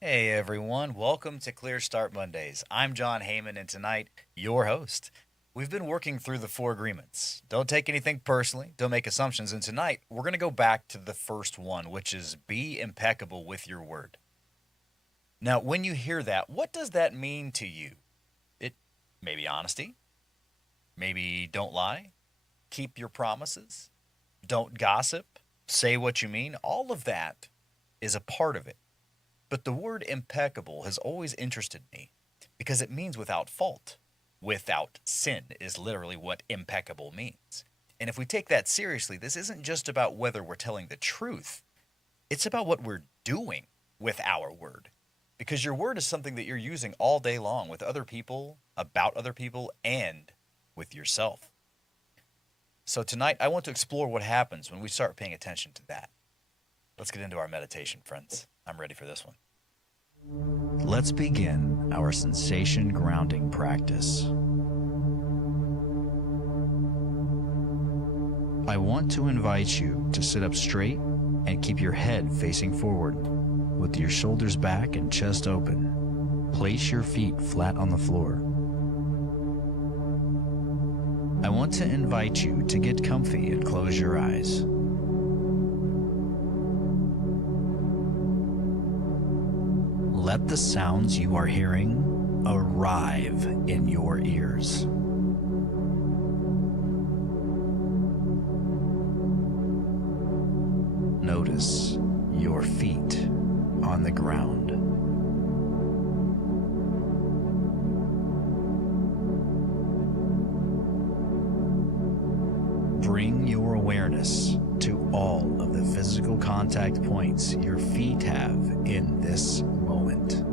Hey everyone, welcome to Clear Start Mondays. I'm John Hehman, and tonight, your host. We've been working through the four agreements. Don't take anything personally, don't make assumptions, and tonight we're going to go back to the first one, which is be impeccable with your word. Now, when you hear that, what does that mean to you? It may be honesty, maybe don't lie, keep your promises, don't gossip, say what you mean. All of that is a part of it. But the word impeccable has always interested me because it means without fault. Without sin is literally what impeccable means. And if we take that seriously, this isn't just about whether we're telling the truth, it's about what we're doing with our word. Because your word is something that you're using all day long with other people, about other people, and with yourself. So tonight, I want to explore what happens when we start paying attention to that. Let's get into our meditation, friends. I'm ready for this one. Let's begin our sensation grounding practice. I want to invite you to sit up straight and keep your head facing forward with your shoulders back and chest open. Place your feet flat on the floor. I want to invite you to get comfy and close your eyes. Let the sounds you are hearing arrive in your ears. Notice your feet on the ground. Bring your awareness to all of the physical contact points your feet have in this moment.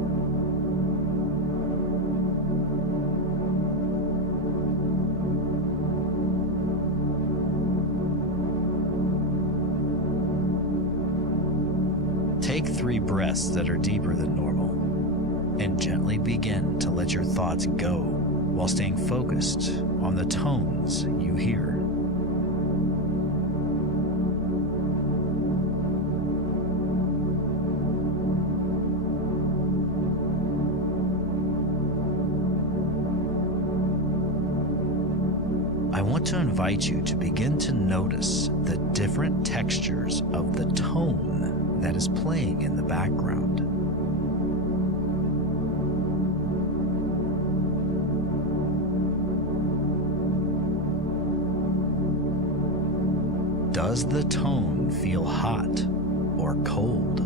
Take 3 breaths that are deeper than normal and gently begin to let your thoughts go while staying focused on the tones you hear. I want to invite you to begin to notice the different textures of the tone that is playing in the background. Does the tone feel hot or cold?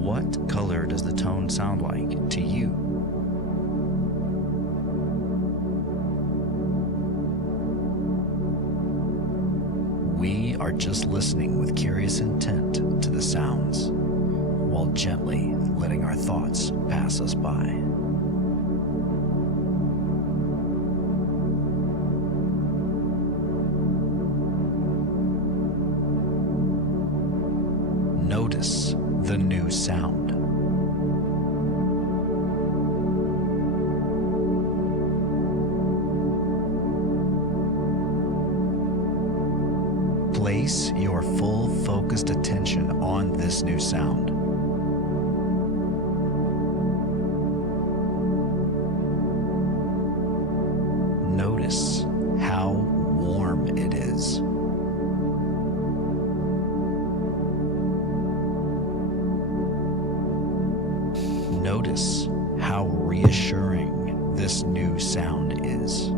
What color does the tone sound like to you? We are just listening with curious intent to the sounds, while gently letting our thoughts pass us by. Notice the new sound. Place your full focused attention on this new sound. Notice how warm it is. Notice how reassuring this new sound is.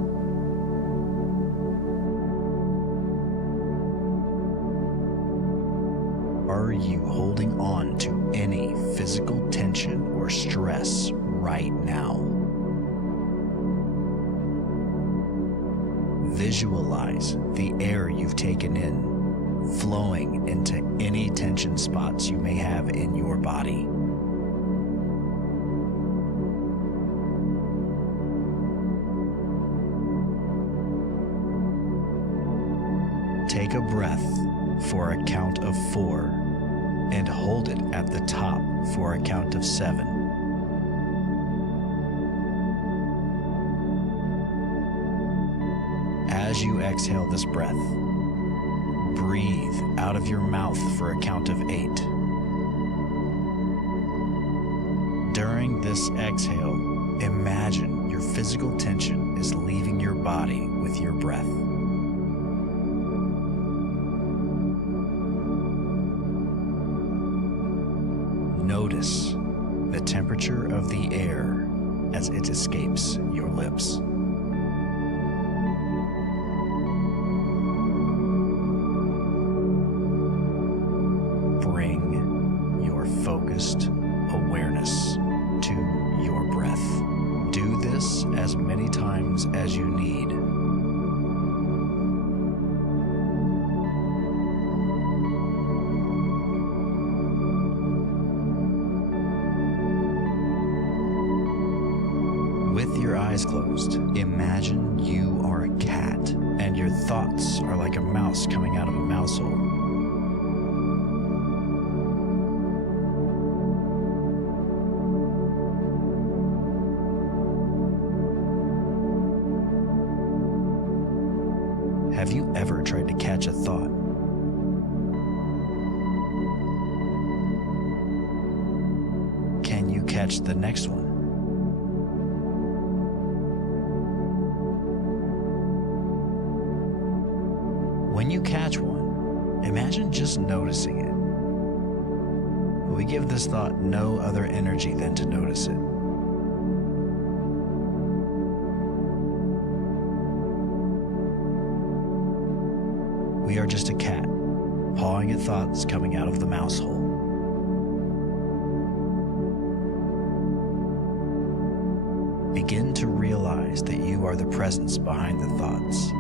Are you holding on to any physical tension or stress right now? Visualize the air you've taken in flowing into any tension spots you may have in your body. Take a breath for a count of 4 and hold it at the top for a count of 7. as you exhale this breath, breathe out of your mouth for a count of 8. During this exhale, imagine your physical tension is leaving your body with your breath. Notice the temperature of the air as it escapes your lips. Bring your focused awareness to your breath. Do this as many times as you need. With your eyes closed, imagine you are a cat and your thoughts are like a mouse coming out of a mouse hole. Have you ever tried to catch a thought? Can you catch the next one? When you catch one, imagine just noticing it. We give this thought no other energy than to notice it. We are just a cat, pawing at thoughts coming out of the mouse hole. Begin to realize that you are the presence behind the thoughts.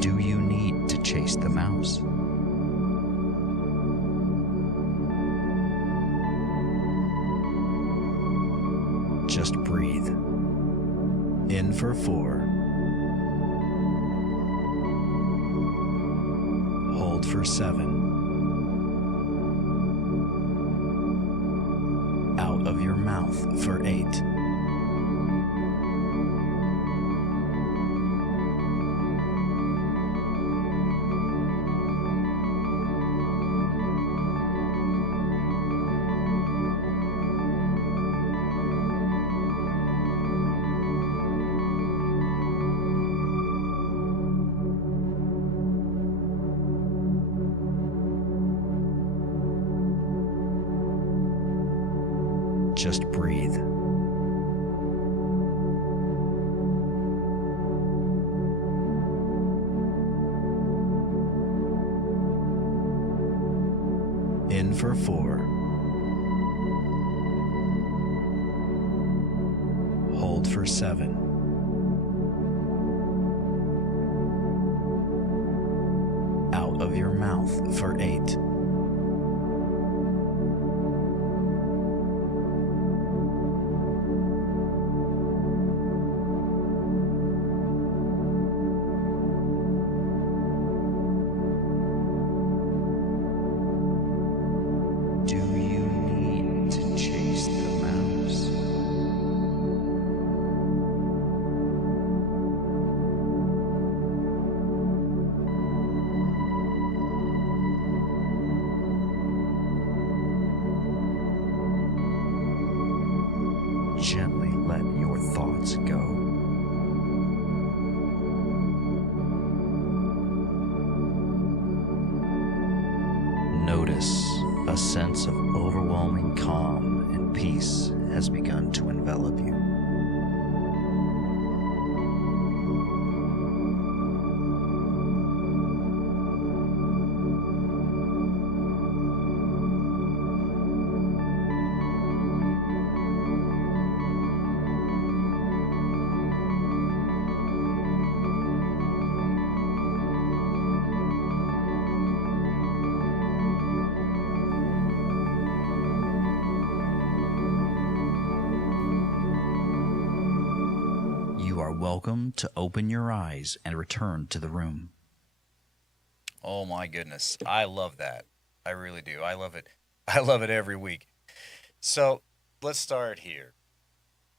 Do you need to chase the mouse? Just breathe. In for 4. Hold for 7. Out of your mouth for 8. Just breathe. In for 4. Hold for 7. Out of your mouth for 8. Gently let your thoughts go. Notice a sense of overwhelming calm and peace has begun to envelop you. You are welcome to open your eyes and return to the room. Oh my goodness. I love that. I really do. I love it. I love it every week. So let's start here.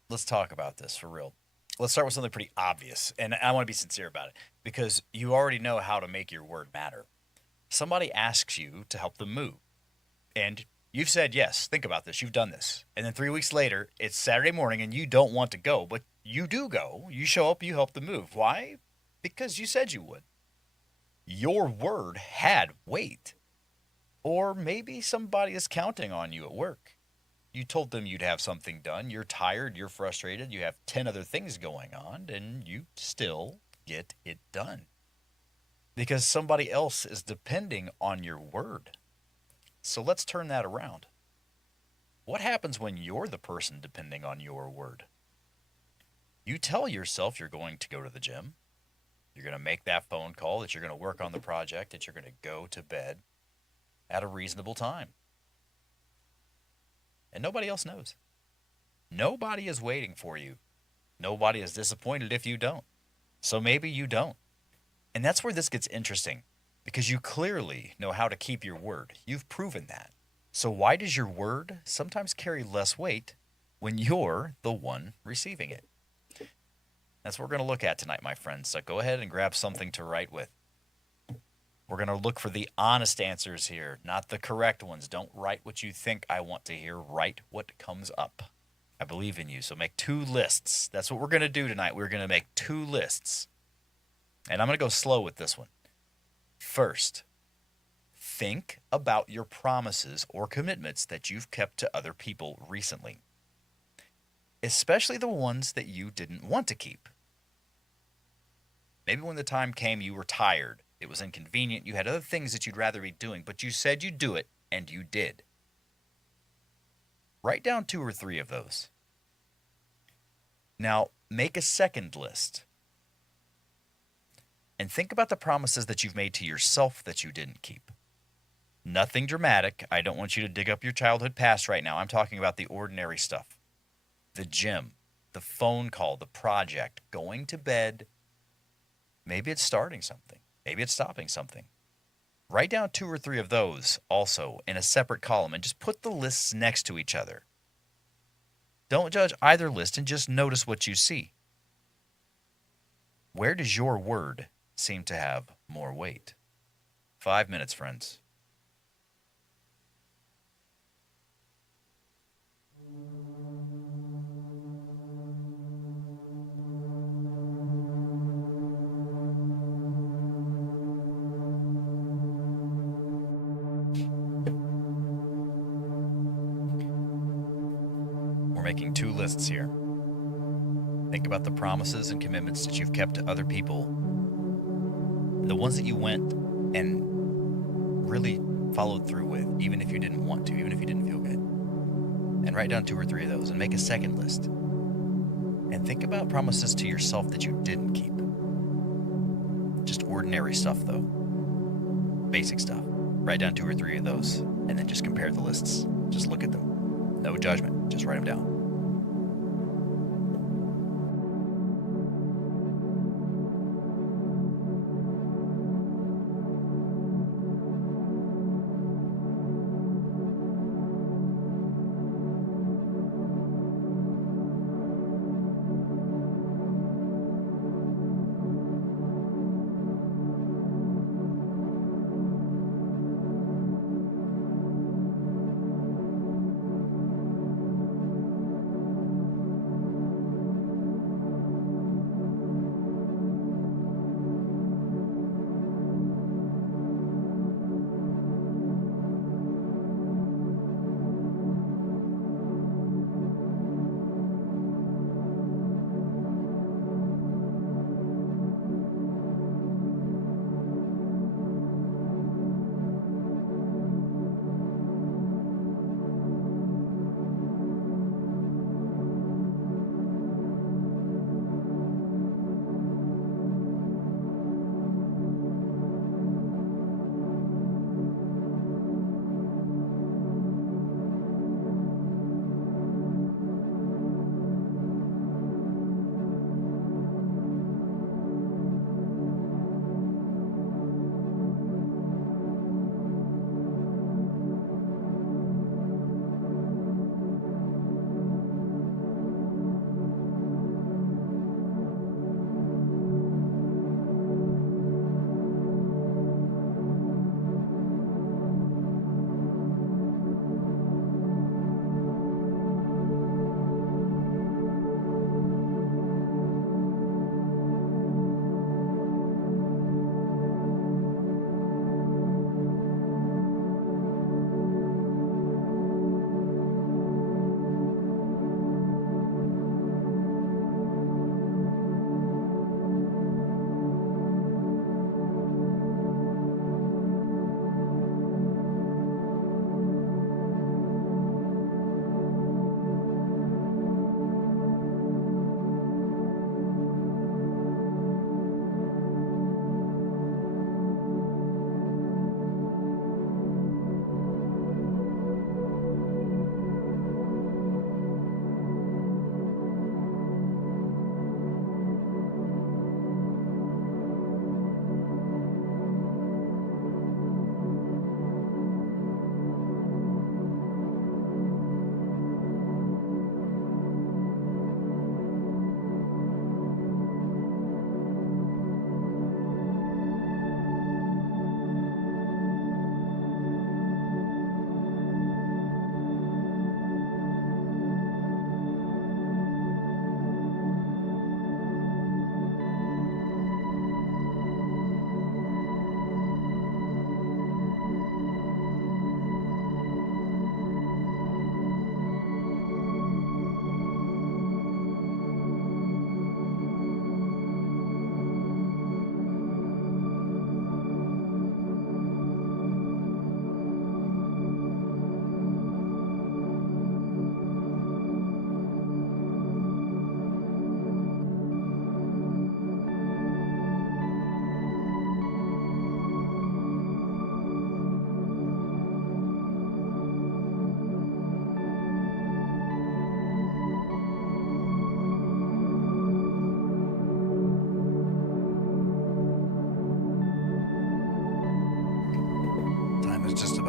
Let's talk about this for real. Let's start with something pretty obvious. And I want to be sincere about it because you already know how to make your word matter. Somebody asks you to help them move, and you've said yes. Think about this. You've done this. And then 3 weeks later, it's Saturday morning and you don't want to go, but you do go. You show up, you help them move. Why? Because you said you would. Your word had weight. Or maybe somebody is counting on you at work. You told them you'd have something done. You're tired, you're frustrated, you have 10 other things going on, and you still get it done because somebody else is depending on your word. So let's turn that around. What happens when you're the person depending on your word? You tell yourself you're going to go to the gym, you're going to make that phone call, that you're going to work on the project, that you're going to go to bed at a reasonable time. And nobody else knows. Nobody is waiting for you. Nobody is disappointed if you don't. So maybe you don't. And that's where this gets interesting because you clearly know how to keep your word. You've proven that. So why does your word sometimes carry less weight when you're the one receiving it? That's what we're going to look at tonight, my friends. So go ahead and grab something to write with. We're going to look for the honest answers here, not the correct ones. Don't write what you think I want to hear. Write what comes up. I believe in you. So make 2 lists. That's what we're going to do tonight. We're going to make 2 lists. And I'm going to go slow with this one. First, think about your promises or commitments that you've kept to other people recently, especially the ones that you didn't want to keep. Maybe when the time came, you were tired. It was inconvenient. You had other things that you'd rather be doing, but you said you'd do it, and you did. Write down 2 or 3 of those. Now, make a second list. And think about the promises that you've made to yourself that you didn't keep. Nothing dramatic. I don't want you to dig up your childhood past right now. I'm talking about the ordinary stuff. The gym, the phone call, the project, going to bed. Maybe it's starting something. Maybe it's stopping something. Write down 2 or 3 of those also in a separate column and just put the lists next to each other. Don't judge either list and just notice what you see. Where does your word seem to have more weight? 5 minutes, friends. We're making 2 lists here. Think about the promises and commitments that you've kept to other people. The ones that you went and really followed through with, even if you didn't want to, even if you didn't feel good. And write down 2 or 3 of those and make a second list. And think about promises to yourself that you didn't keep. Just ordinary stuff, though. Basic stuff. Write down 2 or 3 of those and then just compare the lists. Just look at them. No judgment. Just write them down.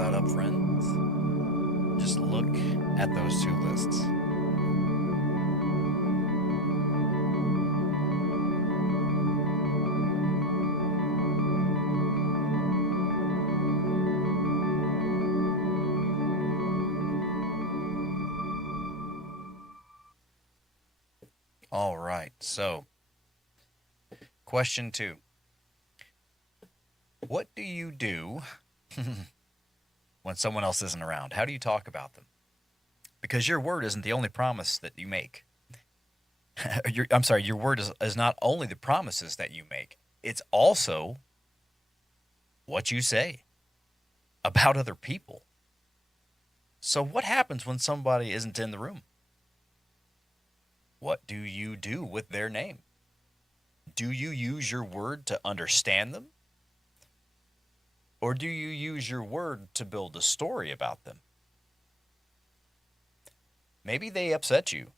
that up, friends. Just look at those two lists. All right. So, question two. What do you do when someone else isn't around? How do you talk about them? Because your word isn't the only promise that you make. I'm sorry, your word is not only the promises that you make, it's also what you say about other people. So, what happens when somebody isn't in the room? What do you do with their name? Do you use your word to understand them? Or do you use your word to build a story about them? Maybe they upset you.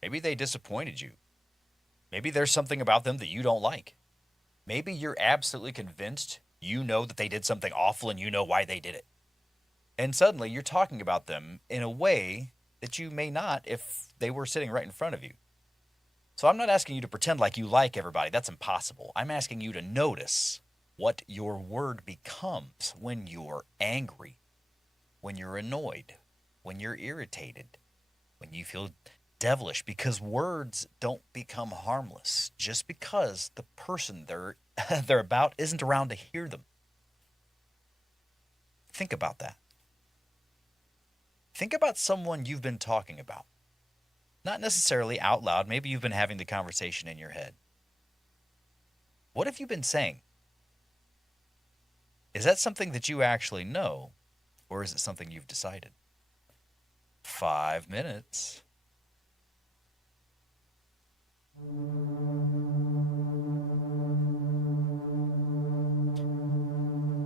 Maybe they disappointed you. Maybe there's something about them that you don't like. Maybe you're absolutely convinced you know that they did something awful and you know why they did it. And suddenly you're talking about them in a way that you may not if they were sitting right in front of you. So I'm not asking you to pretend like you like everybody. That's impossible. I'm asking you to notice what your word becomes when you're angry, when you're annoyed, when you're irritated, when you feel devilish, because words don't become harmless just because the person they're about isn't around to hear them. Think about that. Think about someone you've been talking about. Not necessarily out loud, maybe you've been having the conversation in your head. What have you been saying? Is that something that you actually know, or is it something you've decided? 5 minutes.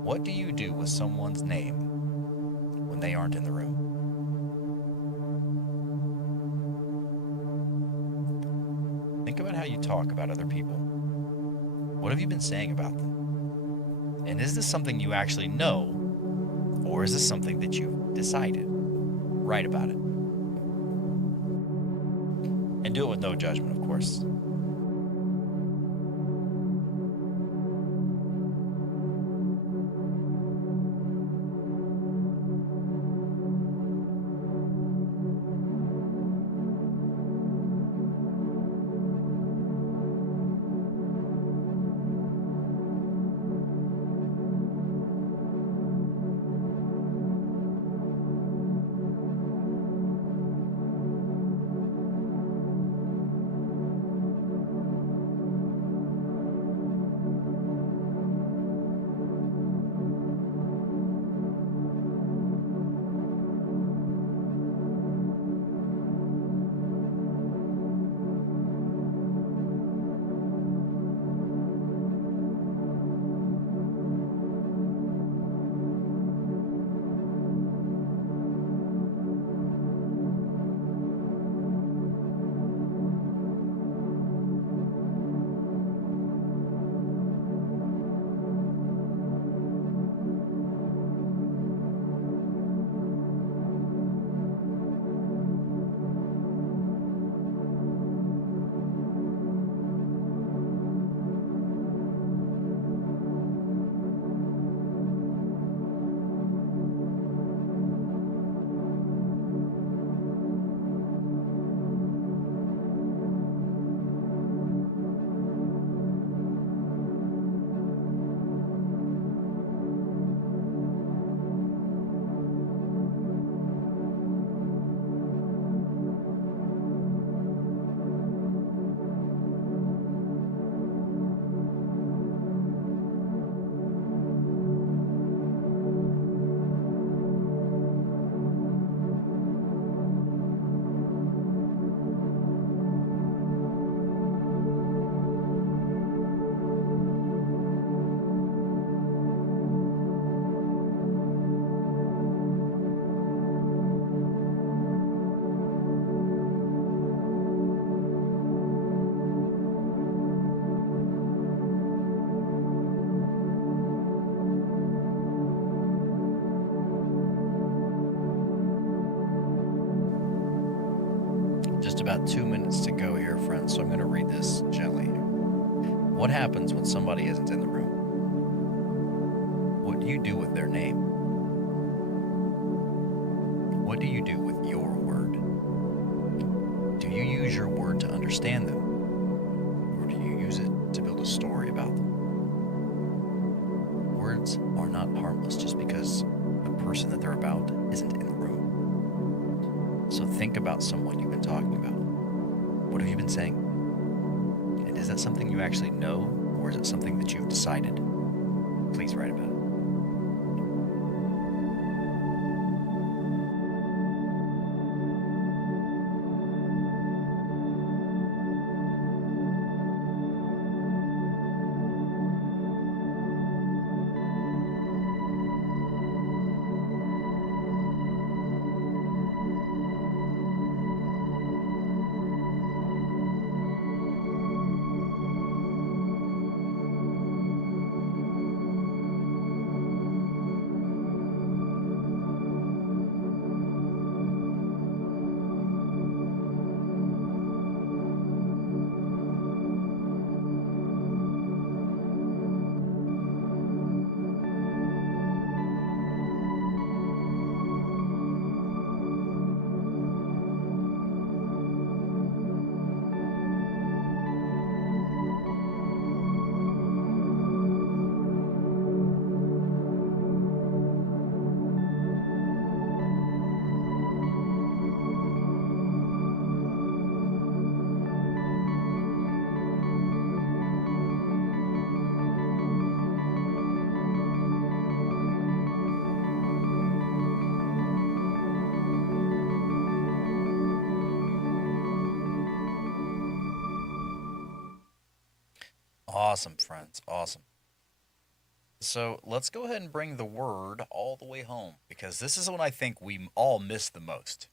What do you do with someone's name when they aren't in the room? Think about how you talk about other people. What have you been saying about them? And is this something you actually know, or is this something that you've decided? Write about it. And do it with no judgment, of course. about 2 minutes to go here, friends, so I'm going to read this gently. What happens when somebody isn't in the room? What do you do with their name? What do you do with your word? Do you use your word to understand them? Or do you use it to build a story about them? Words are not harmless just because the person that they're about isn't in the room. So think about someone you've been talking about. What have you been saying? And is that something you actually know, or is it something that you've decided? Please write about it. Awesome, friends. Awesome. So let's go ahead and bring the word all the way home because this is what I think we all miss the most.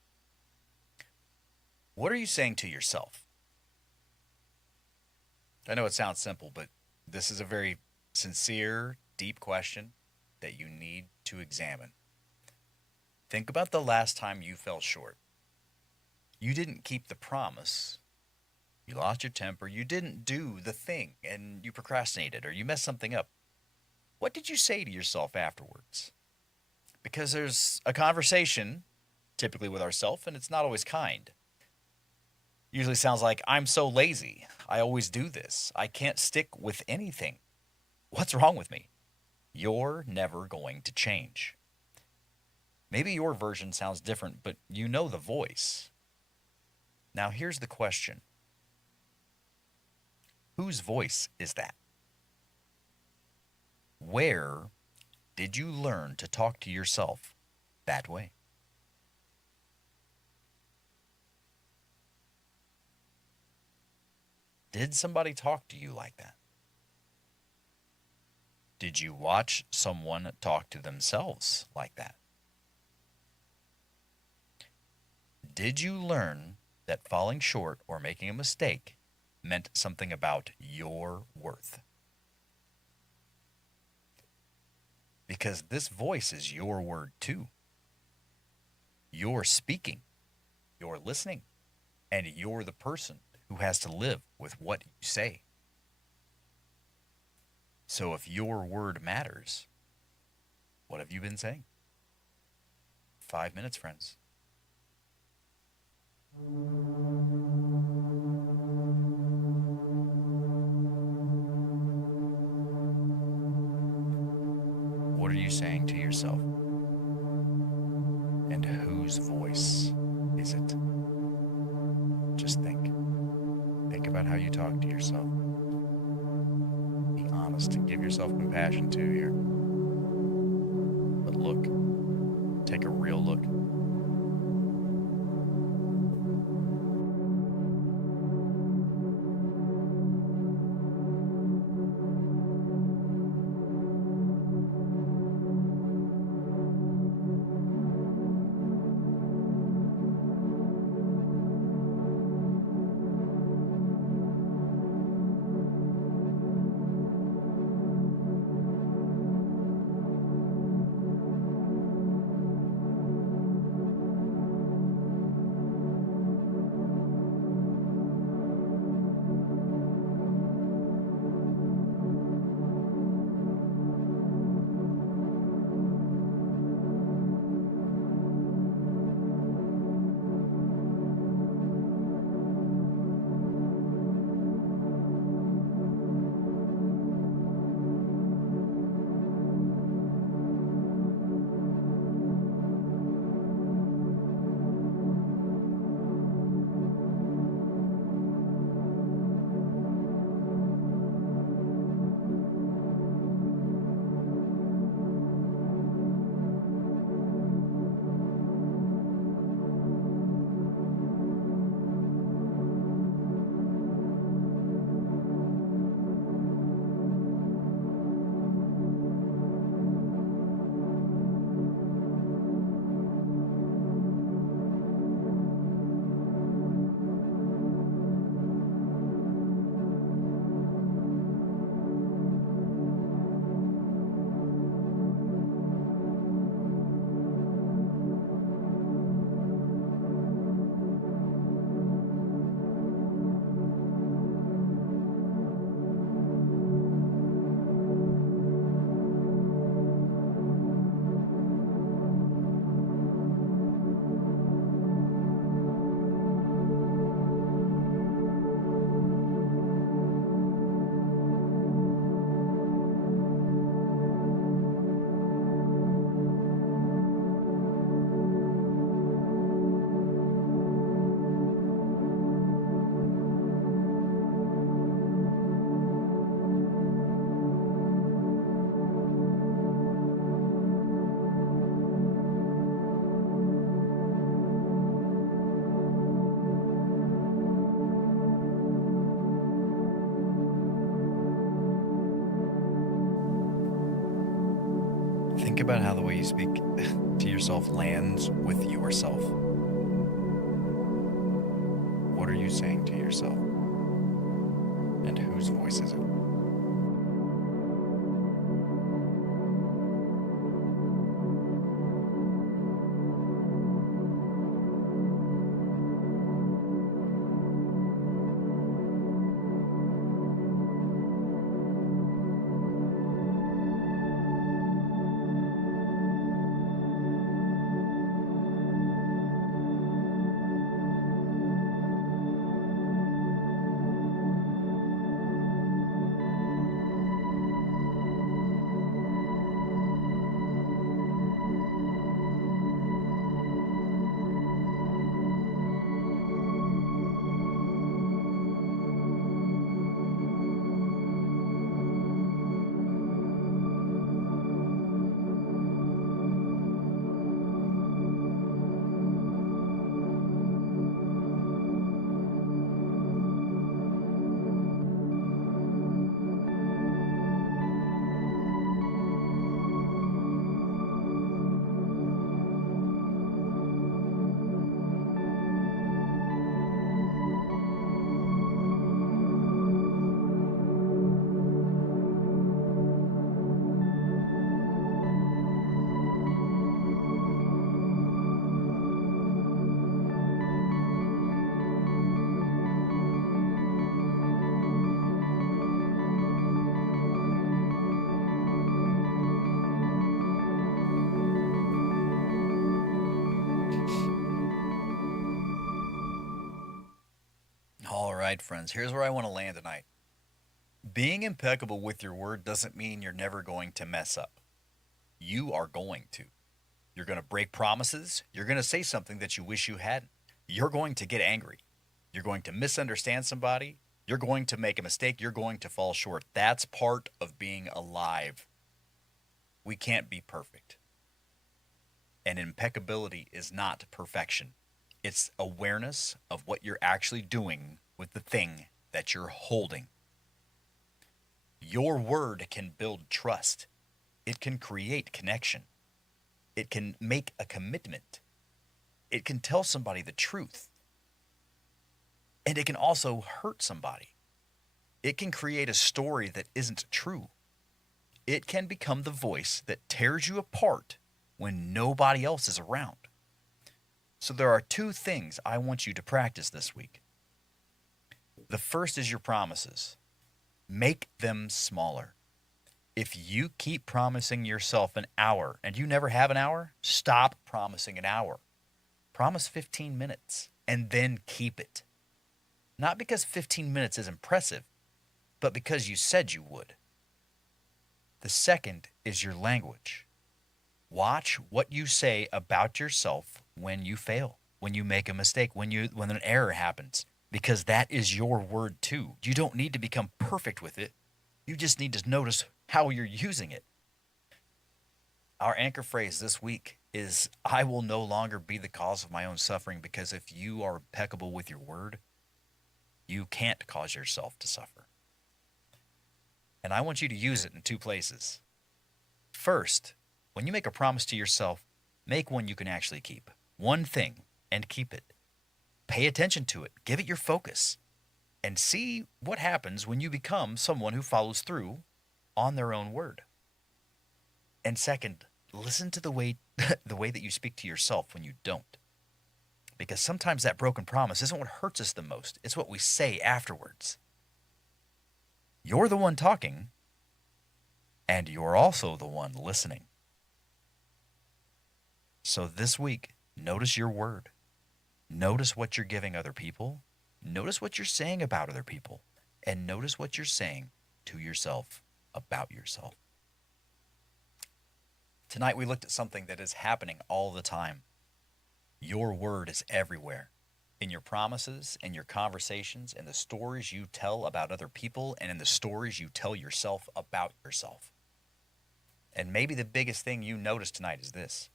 What are you saying to yourself? I know it sounds simple, but this is a very sincere, deep question that you need to examine. Think about the last time you fell short. You didn't keep the promise. You lost your temper. You didn't do the thing and you procrastinated or you messed something up. What did you say to yourself afterwards? Because there's a conversation, typically with ourselves, and it's not always kind. Usually sounds like, I'm so lazy. I always do this. I can't stick with anything. What's wrong with me? You're never going to change. Maybe your version sounds different, but you know the voice. Now here's the question. Whose voice is that? Where did you learn to talk to yourself that way? Did somebody talk to you like that? Did you watch someone talk to themselves like that? Did you learn that falling short or making a mistake meant something about your worth? Because this voice is your word too. You're speaking, you're listening, and you're the person who has to live with what you say. So if your word matters, what have you been saying? 5 minutes, friends. What are you saying to yourself? And whose voice is it? Just think. Think about how you talk to yourself. Be honest and give yourself compassion too here. But look, take a real look. Think about how the way you speak to yourself lands with yourself. What are you saying to yourself? And whose voice is it? All right, friends, here's where I want to land tonight. Being impeccable with your word doesn't mean you're never going to mess up. You are going to. You're going to break promises. You're going to say something that you wish you hadn't. You're going to get angry. You're going to misunderstand somebody. You're going to make a mistake. You're going to fall short. That's part of being alive. We can't be perfect. And impeccability is not perfection. It's awareness of what you're actually doing with the thing that you're holding. Your word can build trust. It can create connection. It can make a commitment. It can tell somebody the truth. And it can also hurt somebody. It can create a story that isn't true. It can become the voice that tears you apart when nobody else is around. So there are two things I want you to practice this week. The first is your promises. Make them smaller. If you keep promising yourself an hour and you never have an hour, stop promising an hour. Promise 15 minutes and then keep it. Not because 15 minutes is impressive, but because you said you would. The second is your language. Watch what you say about yourself when you fail, when you make a mistake, when an error happens, because that is your word too. You don't need to become perfect with it. You just need to notice how you're using it. Our anchor phrase this week is, I will no longer be the cause of my own suffering, because if you are impeccable with your word, you can't cause yourself to suffer. And I want you to use it in two places. First, when you make a promise to yourself, make one you can actually keep. One thing, and keep it. Pay attention to it. Give it your focus. And see what happens when you become someone who follows through on their own word. And second, listen to the way that you speak to yourself when you don't. Because sometimes that broken promise isn't what hurts us the most. It's what we say afterwards. You're the one talking, and you're also the one listening. So this week, notice your word. Notice what you're giving other people. Notice what you're saying about other people. And notice what you're saying to yourself about yourself. Tonight we looked at something that is happening all the time. Your word is everywhere. In your promises, in your conversations, in the stories you tell about other people, and in the stories you tell yourself about yourself. And maybe the biggest thing you notice tonight is this.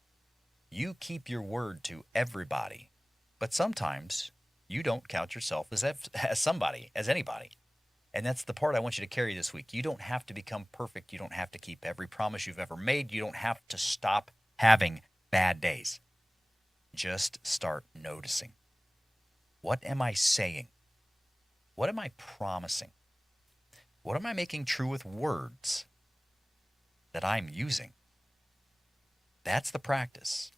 You keep your word to everybody, but sometimes you don't count yourself as somebody, as anybody. And that's the part I want you to carry this week. You don't have to become perfect. You don't have to keep every promise you've ever made. You don't have to stop having bad days. Just start noticing. What am I saying? What am I promising? What am I making true with words that I'm using? That's the practice.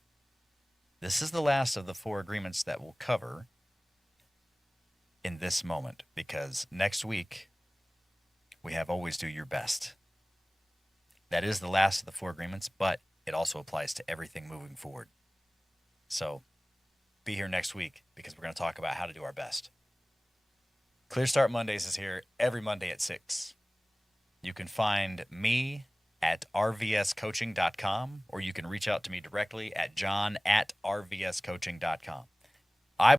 This is the last of the 4 agreements that we'll cover in this moment, because next week we have always do your best. That is the last of the 4 agreements, but it also applies to everything moving forward. So be here next week because we're going to talk about how to do our best. Clear Start Mondays is here every Monday at 6. You can find me at rvscoaching.com, or you can reach out to me directly at john@rvscoaching.com.